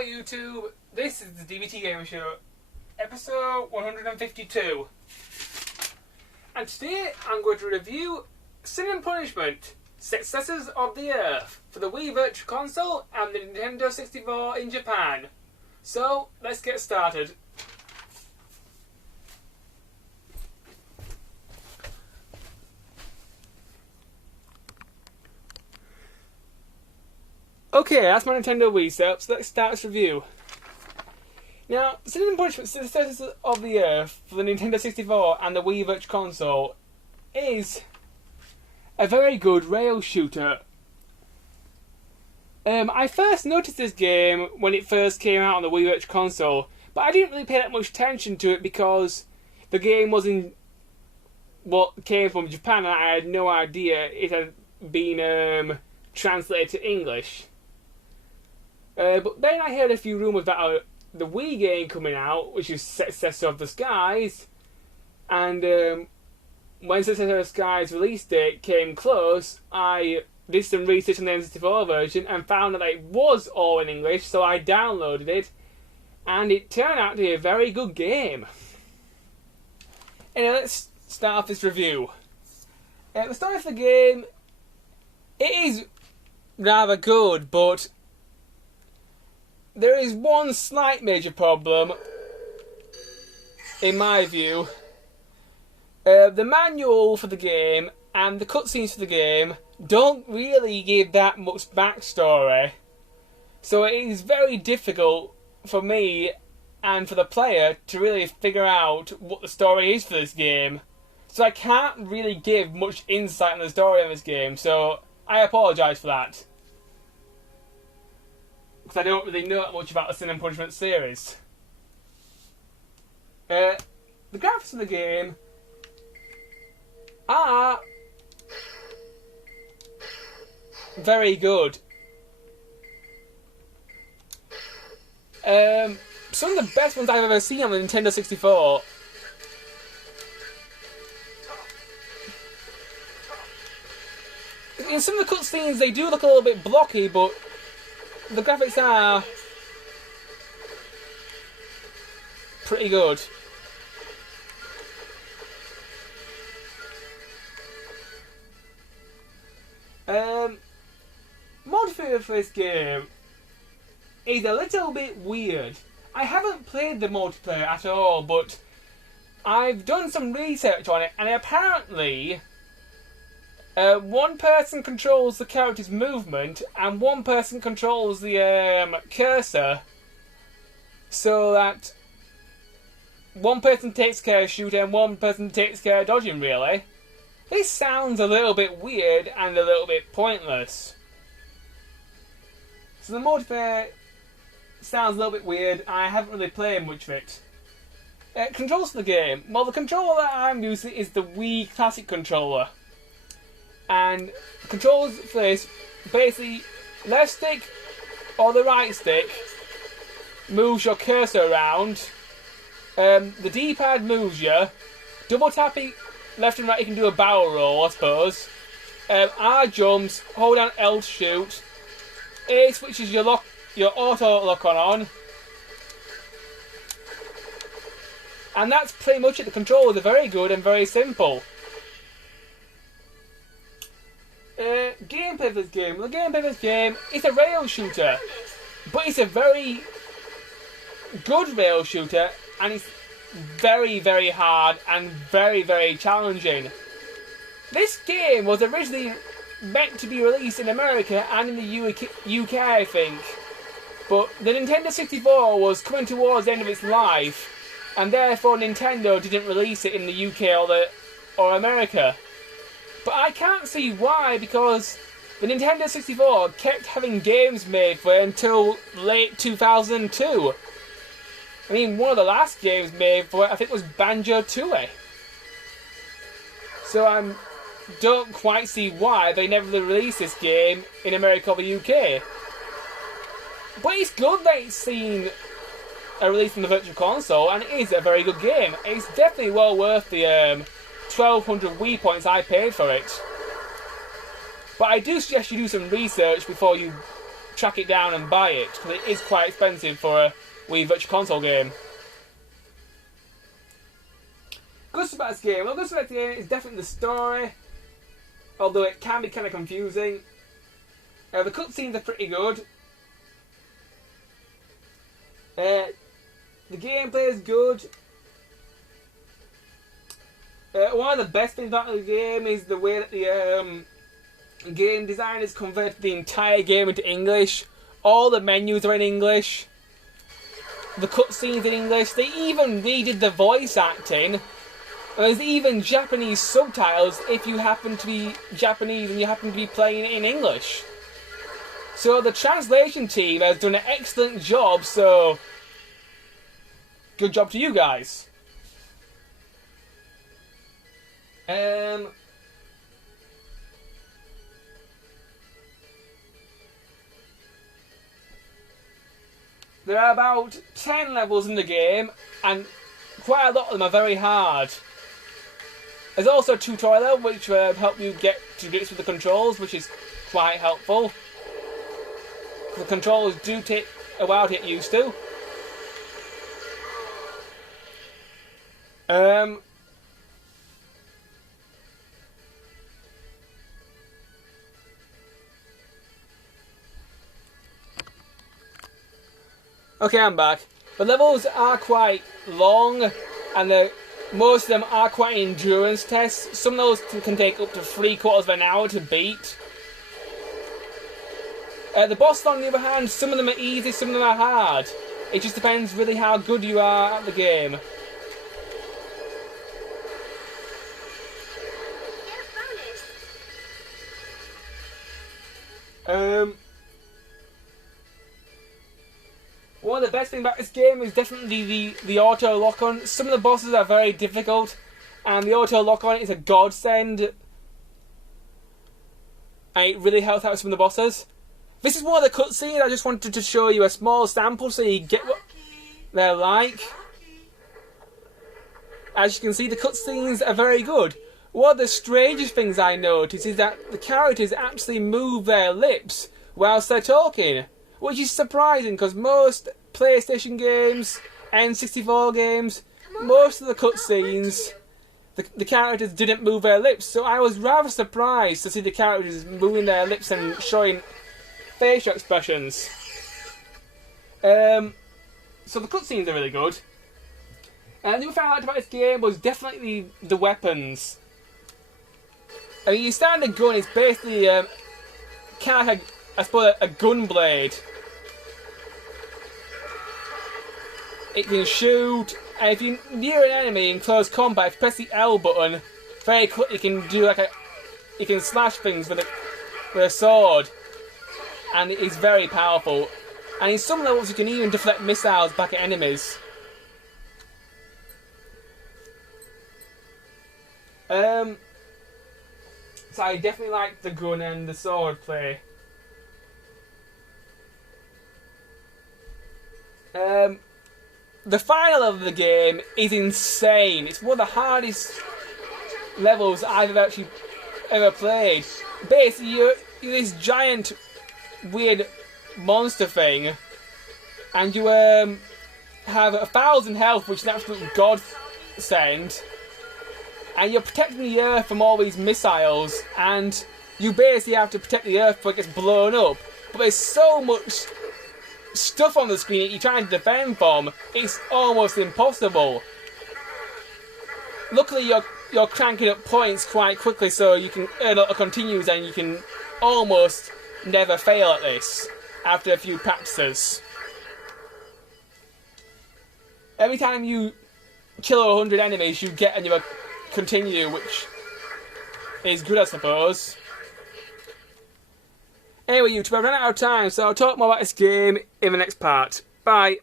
Hello YouTube, this is the Dbtgamer show, episode 152. And today I'm going to review Sin and Punishment, Successors of the Earth for the Wii Virtual Console and the Nintendo 64 in Japan. So, let's get started. Okay, that's my Nintendo Wii setup, so let's start this review. Now, Sin and Punishment Successors of the Earth for the Nintendo 64 and the Wii Virtual Console is a very good rail shooter. I first noticed this game when it first came out on the Wii Virtual Console, but I didn't really pay that much attention to it because the game was in what came from Japan and I had no idea it had been translated to English. But then I heard a few rumours about the Wii game coming out, which is Successor of the Skies, and when Successor of the Skies release date came close, I did some research on the N64 version and found that it was all in English, so I downloaded it, and it turned out to be a very good game. Anyway, let's start off this review. The story of the game, it is rather good, but there is one slight major problem, in my view. The manual for the game and the cutscenes for the game don't really give that much backstory. So it is very difficult for me and for the player to really figure out what the story is for this game. So I can't really give much insight on the story of this game, so I apologise for that. Because I don't really know that much about the Sin and Punishment series. The graphics of the game are very good. Some of the best ones I've ever seen on the Nintendo 64. In some of the cutscenes they do look a little bit blocky, but the graphics are pretty good. Multiplayer for this game is a little bit weird. I haven't played the multiplayer at all, but I've done some research on it, and apparently one person controls the character's movement and one person controls the cursor, so that one person takes care of shooting and one person takes care of dodging, really. This sounds a little bit weird and a little bit pointless. So the multiplayer sounds a little bit weird, and I haven't really played much of it. Controls for the game. Well, the controller that I'm using is the Wii Classic controller. And controls for this, basically, left stick or the right stick moves your cursor around. The D-pad moves you. Double tapping left and right, you can do a barrel roll, I suppose. R jumps, hold down L to shoot. A switches your auto lock on. And that's pretty much it. The controls are very good and very simple. Gameplay of this game. The gameplay of this game is a rail shooter, but it's a very good rail shooter, and it's very, very hard and very, very challenging. This game was originally meant to be released in America and in the UK, I think, but the Nintendo 64 was coming towards the end of its life, and therefore Nintendo didn't release it in the UK or America. But I can't see why, because the Nintendo 64 kept having games made for it until late 2002. I mean, one of the last games made for it, I think, was Banjo-Tooie. So I don't quite see why they never released this game in America or the UK. But it's good that it's seen a release from the Virtual Console, and it is a very good game. It's definitely well worth the 1,200 Wii points I paid for it. But I do suggest you do some research before you track it down and buy it, because it is quite expensive for a Wii Virtual Console game. Good stuff about this game. Well, good stuff about this game is definitely the story, although it can be kind of confusing. The cutscenes are pretty good. The gameplay is good. One of the best things about the game is the way that the game designers converted the entire game into English. All the menus are in English. The cutscenes in English. They even redid the voice acting. There's even Japanese subtitles if you happen to be Japanese and you happen to be playing it in English. So the translation team has done an excellent job, so good job to you guys. There are about 10 levels in the game, and quite a lot of them are very hard. There's also a tutorial which will help you get to grips with the controls, which is quite helpful. The controls do take a while to get used to. Okay, I'm back. The levels are quite long, and most of them are quite endurance tests. Some of those can take up to 3/4 of an hour to beat. The bosses, on the other hand, some of them are easy, some of them are hard. It just depends really how good you are at the game. One of the best things about this game is definitely the auto lock-on. Some of the bosses are very difficult, and the auto lock-on is a godsend. And it really helps out with some of the bosses. This is one of the cutscenes. I just wanted to show you a small sample so you get what they're like. As you can see, the cutscenes are very good. One of the strangest things I noticed is that the characters actually move their lips whilst they're talking, which is surprising because most PlayStation games, N64 games, most of the cutscenes, the characters didn't move their lips. So I was rather surprised to see the characters moving their lips and showing facial expressions. So the cutscenes are really good. And the other thing I liked about this game was definitely the weapons. I mean, your standard gun is basically kind of like I suppose a gun blade. It can shoot, and if you're near an enemy in close combat, if you press the L button, very quickly you can do you can slash things with a sword. And it is very powerful. And in some levels you can even deflect missiles back at enemies. So I definitely like the gun and the sword play. The final level of the game is insane. It's one of the hardest levels I've actually ever played. Basically, you're this giant weird monster thing, and you have 1,000 health, which is an absolute godsend, and you're protecting the Earth from all these missiles, and you basically have to protect the Earth before it gets blown up. But there's so much stuff on the screen that you're trying to defend from, it's almost impossible. Luckily, you're cranking up points quite quickly, so you can earn a lot of continues, and you can almost never fail at this after a few practices. Every time you kill 100 enemies, you get another continue, which is good, I suppose. Anyway, YouTube, I've run out of time, so I'll talk more about this game in the next part. Bye.